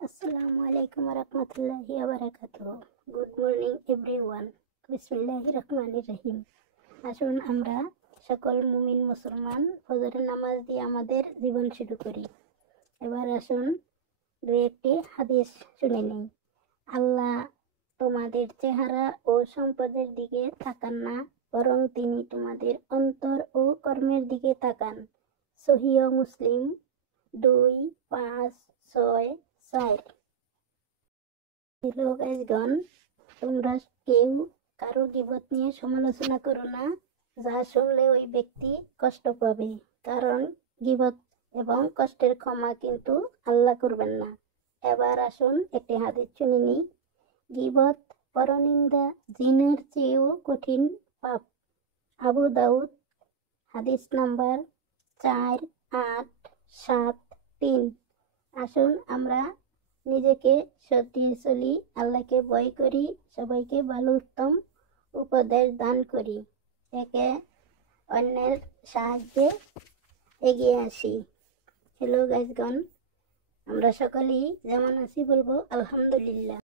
আসসালামুআলাইকুম রহমতুল্লাহি ওয়া good morning everyone. বিসমিল্লাহির রহমানির রহিম। আসুন আমরা সকল মুমিন মুসলমান ফজরের নামাজ দিয়ে আমাদের জীবন শুরু করি। এবার আসুন দুই একটি হাদিস শুনে নিই। আল্লাহ তোমাদের চেহারা ও সম্পদের দিকে তাকান না, বরং তিনি তোমাদের অন্তর ও কর্মের দিকে তাকান। সহিহ মুসলিম 2-5-6-4। হ্যালো গাইজগণ, তোমরা কেউ কারো গীবত নিয়ে সমালোচনা করো না, যা শুনলে ওই ব্যক্তি কষ্ট পাবে, কারণ গীবত এবং কষ্টের ক্ষমা কিন্তু আল্লাহ করবেন না। এবার আসুন একটি হাদিস শুনে নিই। গীবত পরনিন্দা জিনের চেয়েও কঠিন পাপ। আবু দাউদ হাদিস নাম্বার 4873। আসুন আমরা নিজেকে সতিয়ে চলি, আল্লাহকে ভয় করি, সবাইকে ভালো উত্তম উপদেশ দান করি, একে অন্যের সাহায্যে এগিয়ে আসি। হ্যালো গাইজগণ, আমরা সকলেই যেমন আছি বলবো আলহামদুলিল্লাহ।